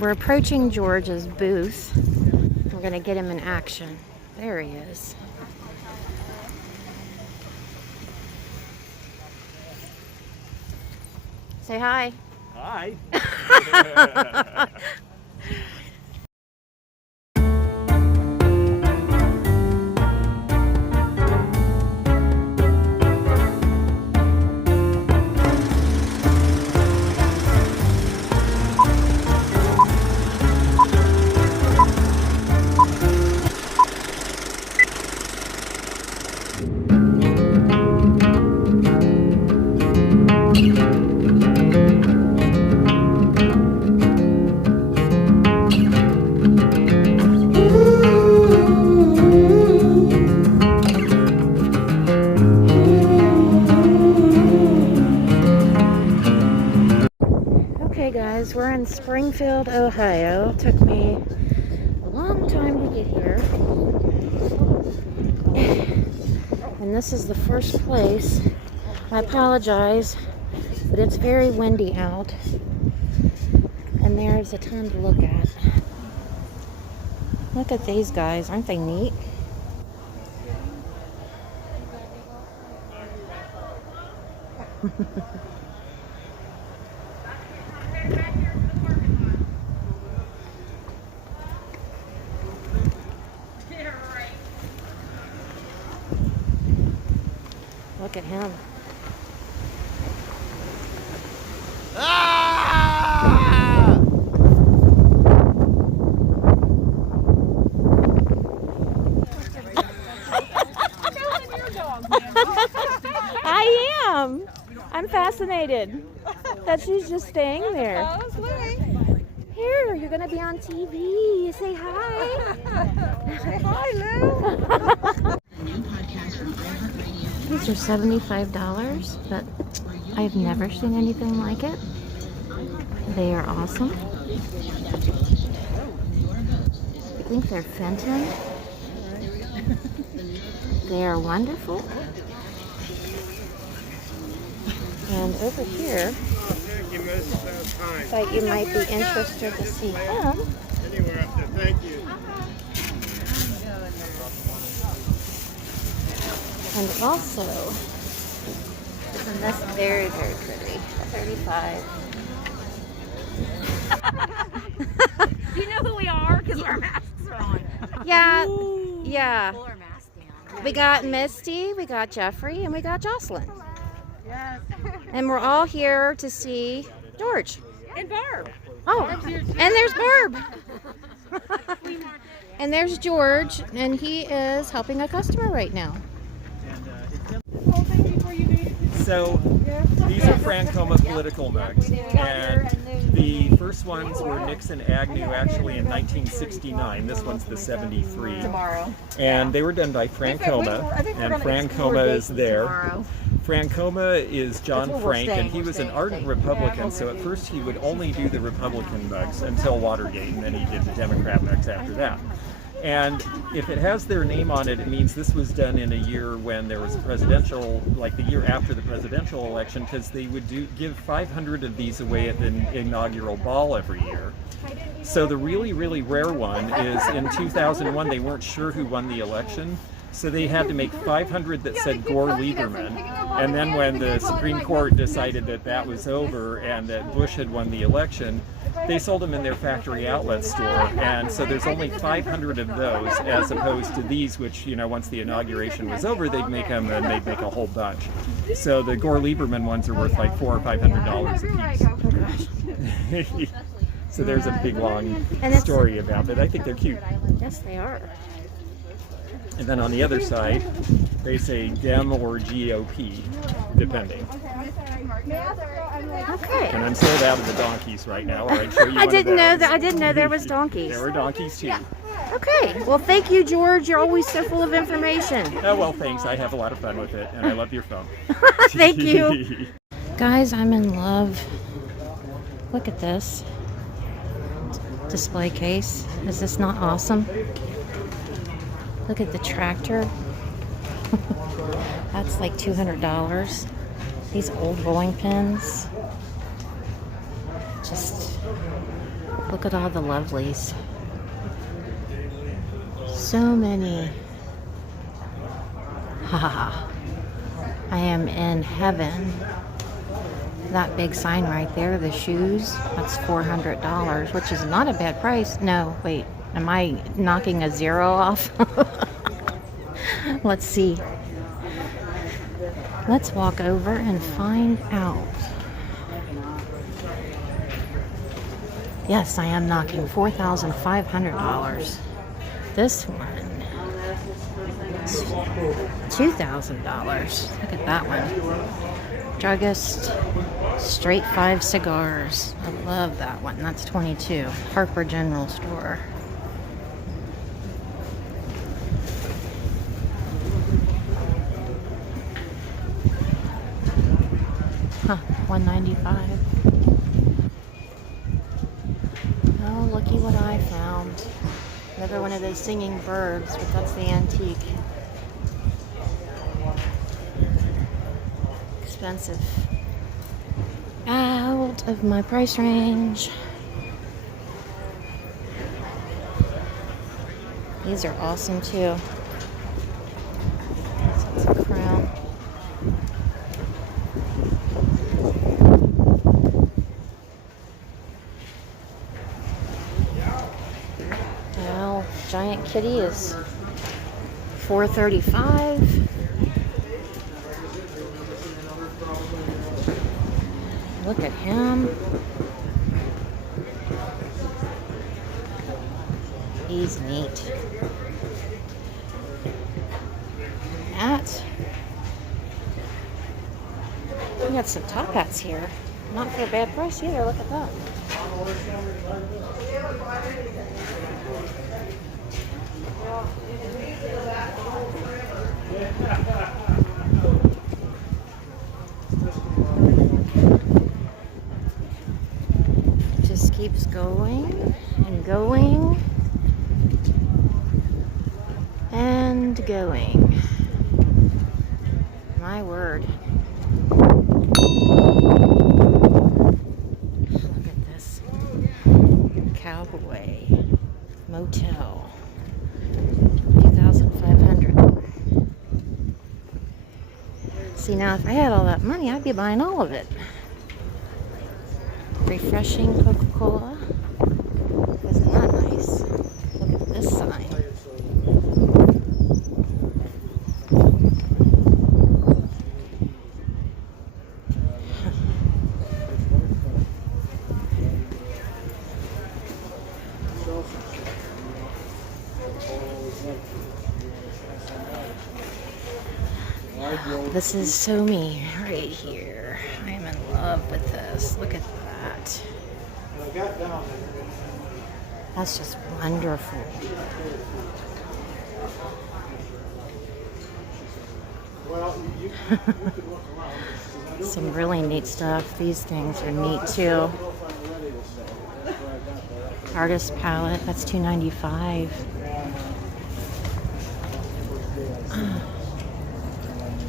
We're approaching George's booth. We're gonna get him in action. There he is. Say hi. Hi. Okay guys, we're in Springfield, Ohio. It took me a long time to get here. And this is the first place. I apologize, but it's very windy out. And there's a ton to look at. Look at these guys, aren't they neat? Look at him. Ah! I am. I'm fascinated that she's just staying there. Here, you're gonna be on TV. Say hi. Say hi, Lou. These are $75, but I've never seen anything like it. They are awesome. I think they're Fenton. They are wonderful. And over here, thought you might be interested to see him. Thank you. And also, and that's very, very pretty. 35. Do you know who we are? Because our masks are on. Yeah, yeah. Pull our mask down. We got Misty, we got Jeffrey, and we got Jocelyn. Yes. And we're all here to see George. And Barb. Oh, and there's Barb. And there's George, and he is helping a customer right now. So these are Francoma political mugs, and the first ones were Nixon Agnew actually in 1969. This one's the 73. Tomorrow. And they were done by Francoma, and Francoma is there. Tomorrow. Francoma is John That's where we're Frank, staying. and he was an ardent Republican, so at first he would only do the Republican mugs until Watergate, and then he did the Democrat mugs after that. And if it has their name on it, it means this was done in a year when there was a presidential, like the year after the presidential election, because they would give 500 of these away at the inaugural ball every year. So the really, really rare one is in 2001, they weren't sure who won the election, so they had to make 500 that said Gore Lieberman. And then when the Supreme Court decided that that was over and that Bush had won the election, they sold them in their factory outlet store, and so there's only 500 of those, as opposed to these, which, you know, once the inauguration was over, they'd make them and they'd make a whole bunch. So the Gore Lieberman ones are worth like $400 or $500 a piece. So there's a big long story about it. I think they're cute. Yes, they are. And then on the other side, they say Dem or GOP, depending. Okay. And I'm sold out of the donkeys right now. Or I'd show you I one of didn't know those. that. I didn't know there was donkeys. There were donkeys too. Okay. Well, thank you, George. You're always so full of information. Oh, well, thanks. I have a lot of fun with it, and I love your phone. Thank you. Guys, I'm in love. Look at this display case. Is this not awesome? Look at the tractor. That's like $200. These old rolling pins. Just Look at all the lovelies. So many. Ha ha ha. I am in heaven. That big sign right there, the shoes, that's $400, which is not a bad price. No, wait, am I knocking a zero off? Let's see. Let's walk over and find out. Yes, I am knocking $4,500. This one is $2,000. Look at that one. Druggist, straight 5 cigars. I love that one. That's $22. Harper General Store. Huh, $195. Oh, looky what I found. Another one of those singing birds, but that's the antique. Expensive. Out of my price range. These are awesome too. That's a crown. Well, giant kitty is $435. Look at him. He's neat. That. We got some top hats here. Not for a bad price either. Look at that. Just keeps going and going and going. My word. Look at this. Cowboy Motel. $2,500. See, now if I had all that money, I'd be buying all of it. Refreshing Coca-Cola. Isn't that nice? Look at this sign. This is so me right here. I am in love with this. Look at that. That's just wonderful. Some really neat stuff. These things are neat too. Artist palette, that's $295.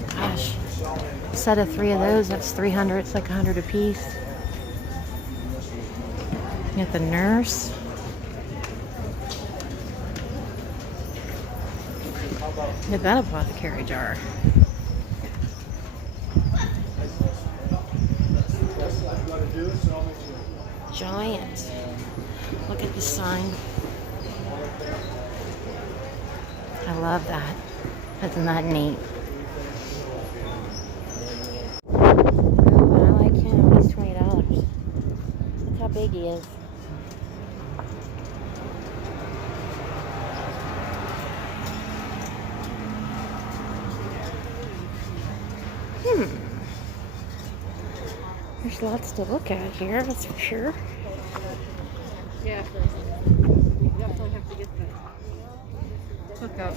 Gosh, a set of 3 of those, that's $300. It's like $100 a piece. You got the nurse. Look at that apothecary jar. Giant. Look at the sign. I love that. Isn't that neat? Oh, I like him. He's $20. Look how big he is. There's lots to look at here, that's for sure. Yeah, you definitely have to get the hookup.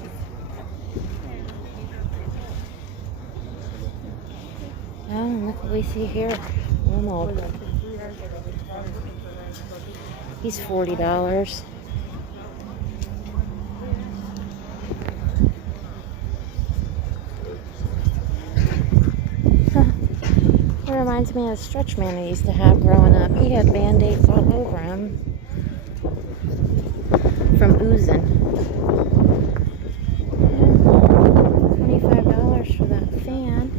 Oh, and look what we see here. Normal. He's $40. It reminds me of a stretch man I used to have growing up. He had band-aids all over him. from oozing. $25 for that fan.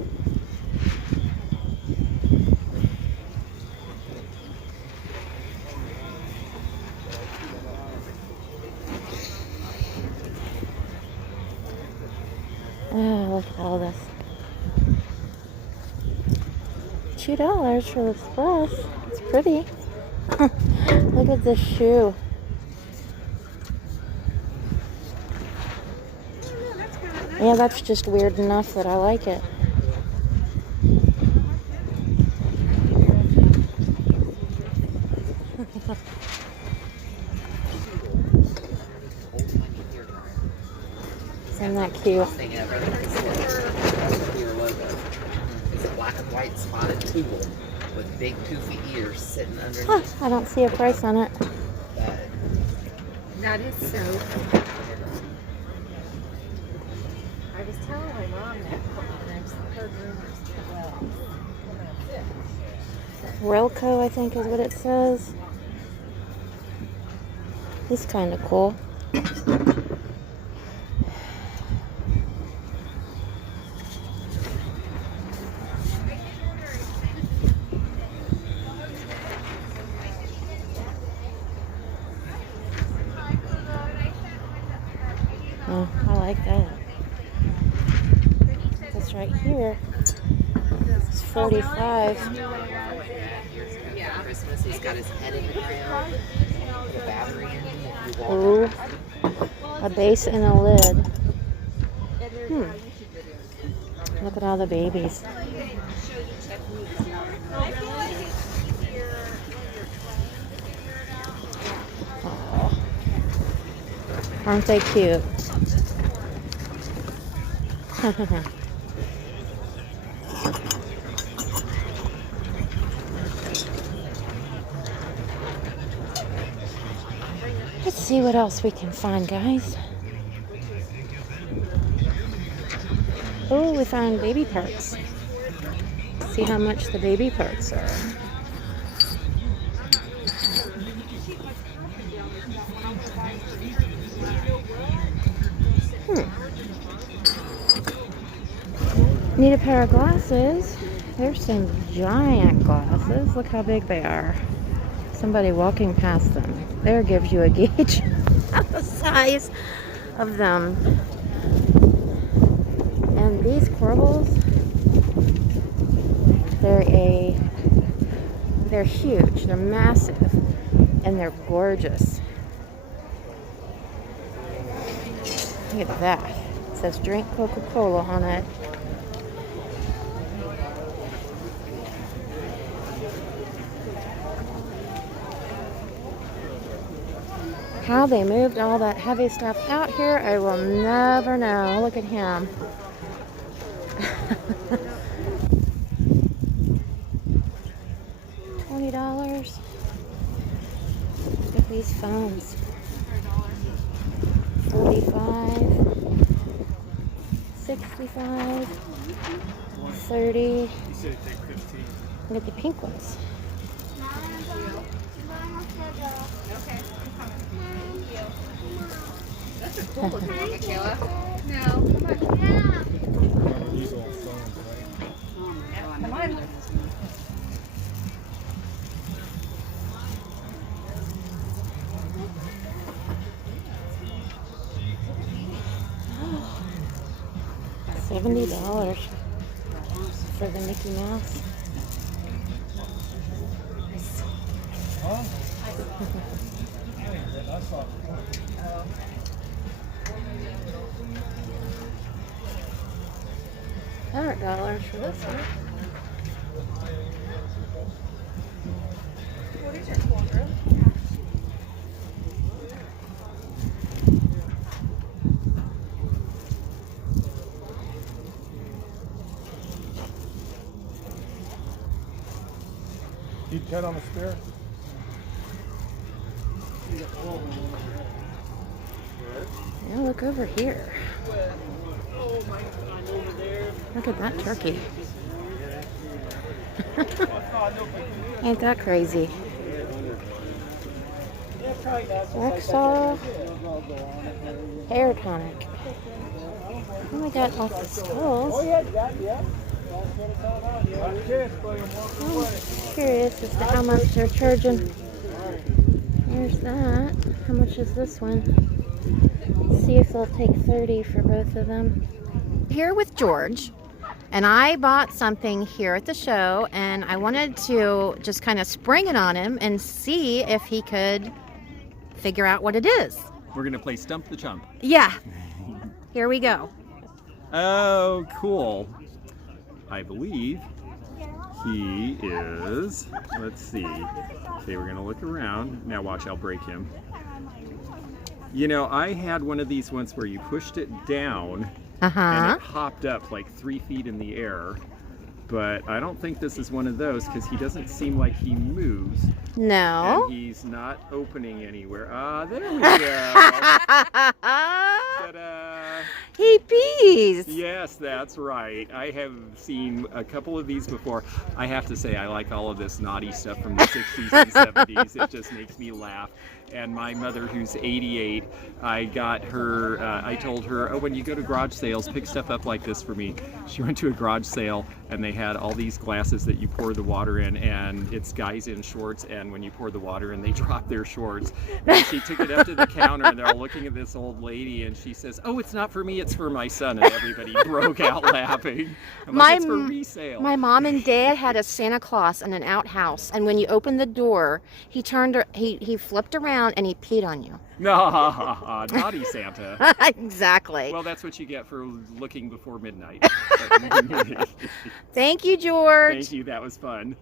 Oh, look at all this. $2 for this bus. It's pretty. Look at this shoe. Yeah, that's just weird enough that I like it. Isn't that cute? Thing ever. It's clear logo. It's a black and white spotted tool with big toothy ears sitting underneath. Huh, I don't see a price on it. That is so. I was telling my mom that, and I've heard rumors as well. Relco, I think is what it says. He's kind of cool. Oh, I like that. This right here is $45. Christmas, he's got his head in the ground. Put a battery in it. Ooh, a base and a lid. Look at all the babies. Aw. Aren't they cute? Let's see what else we can find, guys. Oh, we found baby parts. See how much the baby parts are. Need a pair of glasses. There's some giant glasses. Look how big they are. Somebody walking past them. There gives you a gauge of the size of them. And these corbels, they're huge, they're massive, and they're gorgeous. Look at that. It says drink Coca-Cola on it. How they moved all that heavy stuff out here, I will never know. Look at him. $20. Look at these phones. $45, $65, $30. Look at the pink ones. Michaela? No, come on. $70 for the Mickey Mouse. $100 for this one. What is your quadro? Deep cut on the spare. Now look over here. Look at that turkey. Ain't that crazy? Rexall hair tonic. Oh, we got lots of skulls. I'm curious as to how much they're charging. There's that. How much is this one? Let's see if they'll take 30 for both of them. Here with George, and I bought something here at the show, and I wanted to just kind of spring it on him and see if he could figure out what it is. We're gonna play Stump the Chump. Yeah. Here we go. Oh, cool. I believe he is, let's see. Okay, we're gonna look around. Now watch, I'll break him. You know, I had one of these once where you pushed it down and it hopped up like 3 feet in the air. But I don't think this is one of those because he doesn't seem like he moves. No. And he's not opening anywhere. Ah, there we go. Ta-da. He pees. Yes, that's right. I have seen a couple of these before. I have to say, I like all of this naughty stuff from the 60s and 70s. It just makes me laugh. And my mother, who's 88, I got her, I told her, oh, when you go to garage sales, pick stuff up like this for me. She went to a garage sale, and they had all these glasses that you pour the water in, and it's guys in shorts, and when you pour the water in, they drop their shorts. And she took it up to the counter, and they're all looking at this old lady, and she says, oh, it's not for me, it's for my son. And everybody broke out laughing. I'm like, it's for resale. My mom and dad had a Santa Claus in an outhouse, and when you opened the door, he flipped around and he peed on you. No, naughty Santa. Exactly. Well, that's what you get for looking before midnight. Thank you, George. Thank you, that was fun.